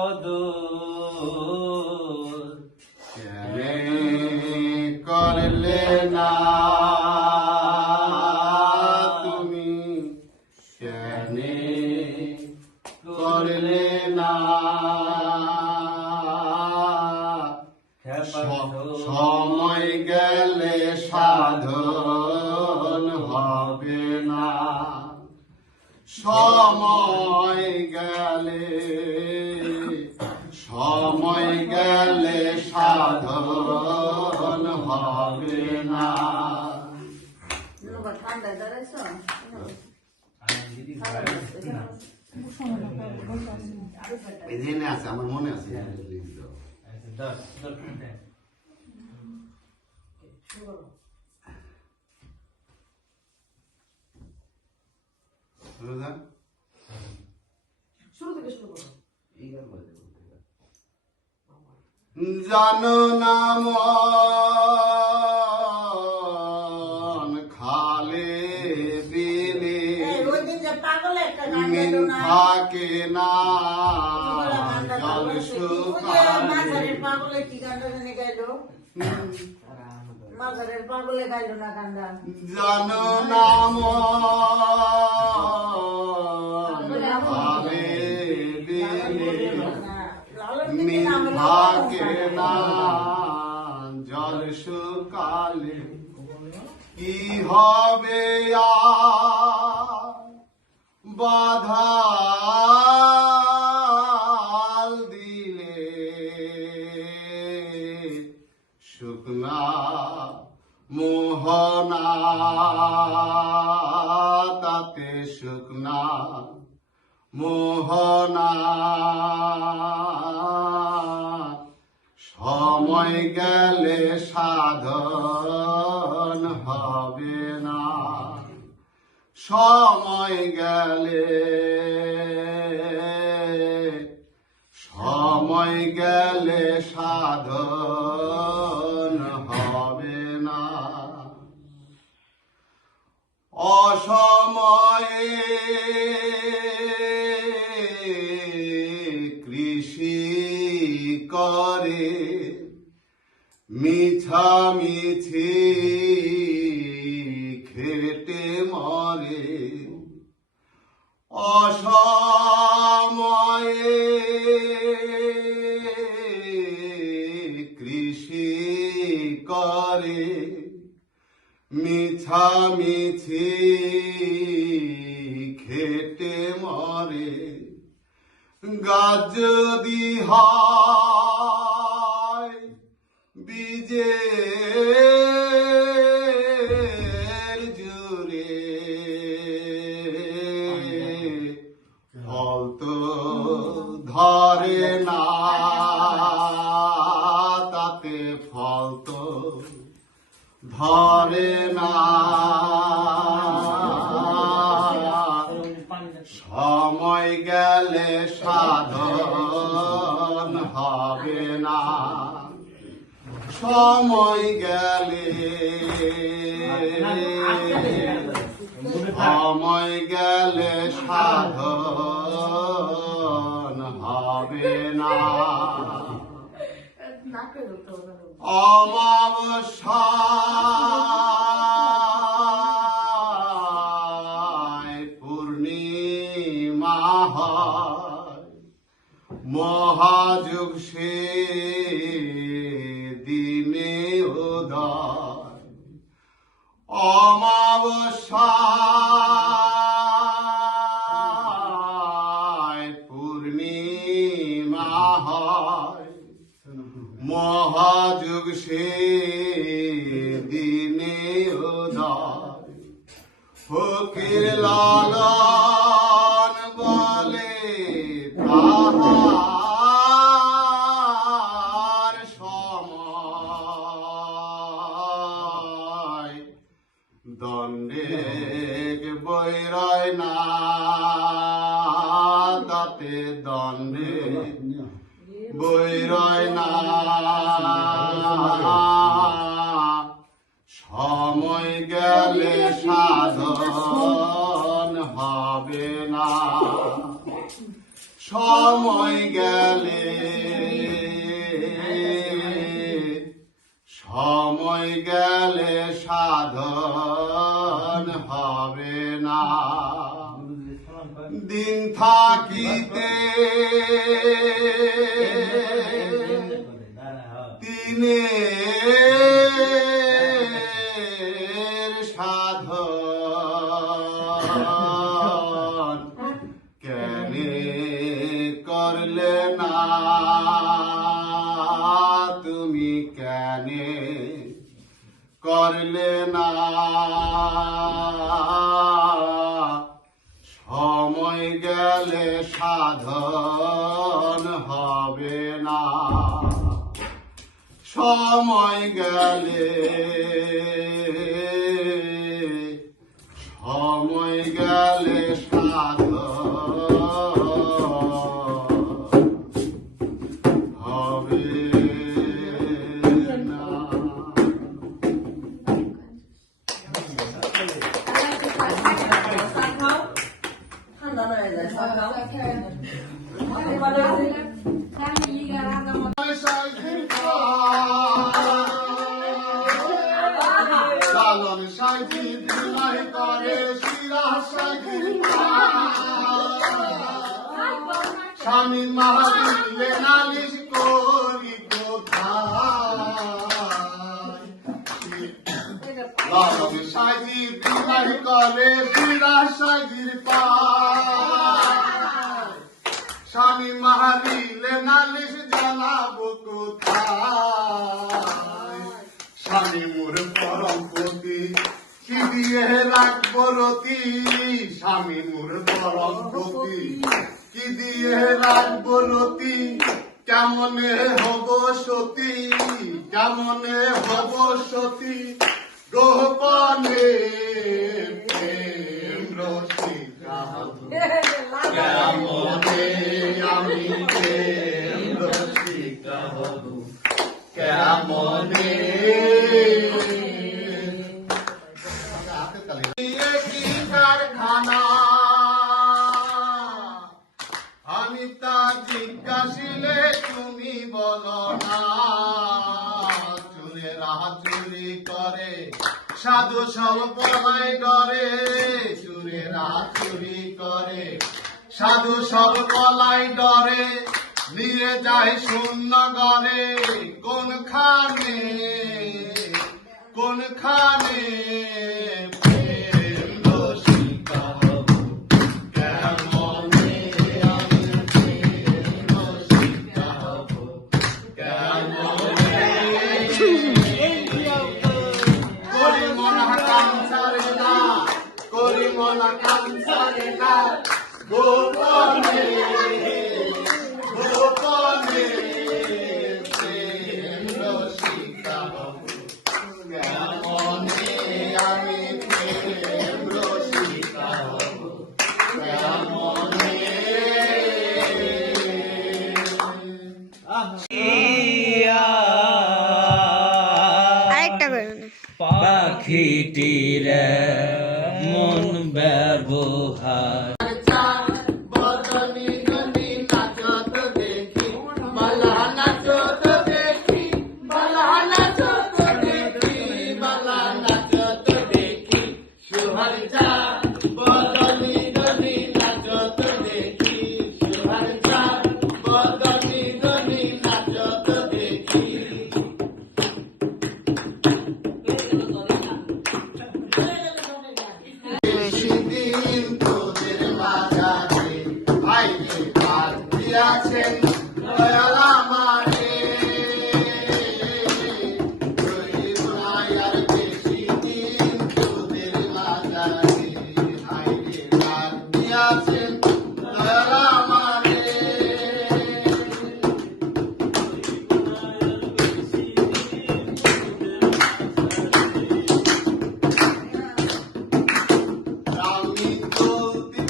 কদর কেনে করলে না তুমি, কেনে করলে না সময় গেলে সাধন হবে না, সময় গেলে সাধন হবে না। এখানে আছে, আমার মনে আছে। জানো না মন খালে বিনে মিন থাকে না, জল শুকালে। জানো না মন খালে বিনে মিন থাকে না, জল শুকালে। কি হবে বাধা দিলে, শুকনা মোহনা তাতে শুকনা মোহনা। সময় গেলে সাধন হবে না, সময় গেলে সাধন হবে না। অসময়ে কৃষি করে মিছামিছি খেটে মরে, অসময়ে কৃষি করে মিছামিছি খেটে মরে। গাছ যদি হয় বীজের জুড়ে, ফল তো ধরে না তাতে, ফল তো ধরে না। সময় গেলে সাধন হবে না, সময় গেলে সাধন হবে না। অমাবস্যায় পূর্ণিমা হয়, মহাযুগ সে দিনে উদয়। অমাবস্যায় পূর্ণিমা হয়, মহাযুগ সে দিনে উদয়। ফকির লালন বলে তাহার সময়, দণ্ডে বৈরায় না তাতে, দণ্ডে বৈরায় না। সময় গেলে সাধন হবে না, সময় গেলে সময় গেলে সাধন হবে না দিন থাকিতে দিনের সাধন কেনে করলে না তুমি কেনে করলে না সময় গেলে সাধন হবে না সময় গেলে সময় গেলে সাধন হবে না লালন সাজি দিলাই করে শিরা সাজি স্বামী মারিলে নালিশ করি কোথায় লালন সাজি দিলাই করে শিরা সাজির স্বামী মারিলে নালিশ জানাবো কোথায় স্বামী মোর পরমপতি কি দিয়ে রাখবো রতি স্বামী মোর পরমপতি কি দিয়ে রাখবো রতি কেমনে হব সতী কেমনে হব সতী গোপনে প্রেম রসিকা কেমনে আমি প্রেম রসিকা হব কেমনে কারখানা আমি তা জিজ্ঞাসিলে তুমি বলো না চুরেরা চুরি করে সাধু সব পলাই ডরে চুরেরা চুরি করে সাধু সব পলাই ডরে নিয়ে যায় শূন্য ঘরে কোনখানে কোনখানে প্রেম রসিকা হব কেমনে আমি প্রেম রসিকা হব কেমনে করি মনা কাঞ্চারে না করি মনা কাঞ্চারে না গোপনে গোপনে প্রেম রসিকা হব কেমনে আমি প্রেম রসিকা হব কেমনে আরেকটা করুন পাখিটির মন ব্যবহার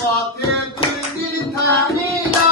পথে দুর্দিন থামি না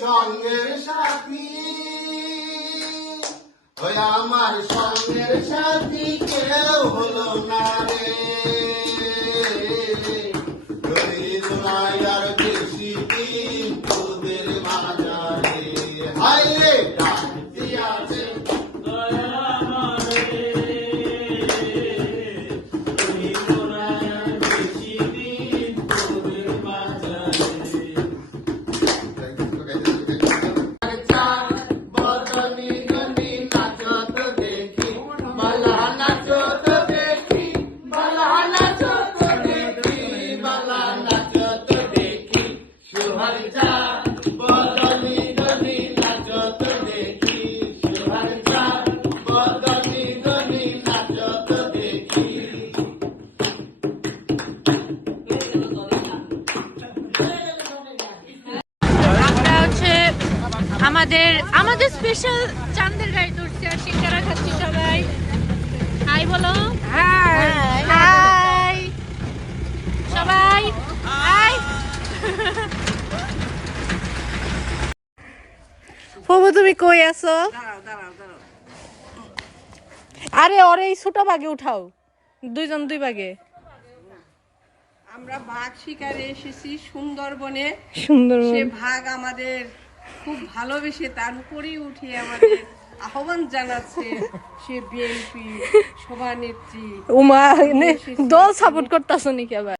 সঙ্গের সাথী ওই আমার সঙ্গের সাথী কেউ হলো না রে দোলাই আর বেশি দিন তোদের মাঝারে হায় রে ডাক দিয়াছে আমরা হচ্ছে আমাদের স্পেশাল চাঁদের গাড়ি তুলছি আর সিঙ্গারা খাচ্ছি সবাই। হাই বলো, হাই সবাই, হাই। প্রভু তুমি কই আছো? আরে ওরে এই ছোট বাগে উঠাও, দুইজন দুই বাগে। আমরা বাঘ শিকারে এসেছি সুন্দরবনে। সুন্দরবন সে বাঘ আমাদের খুব ভালোবেসে তার উপরেই উঠে আমাদের আহ্বান জানাচ্ছে। সে বিএনপি সভানেত্রী উমা দল সাপোর্ট করতেছ নাকি আবার?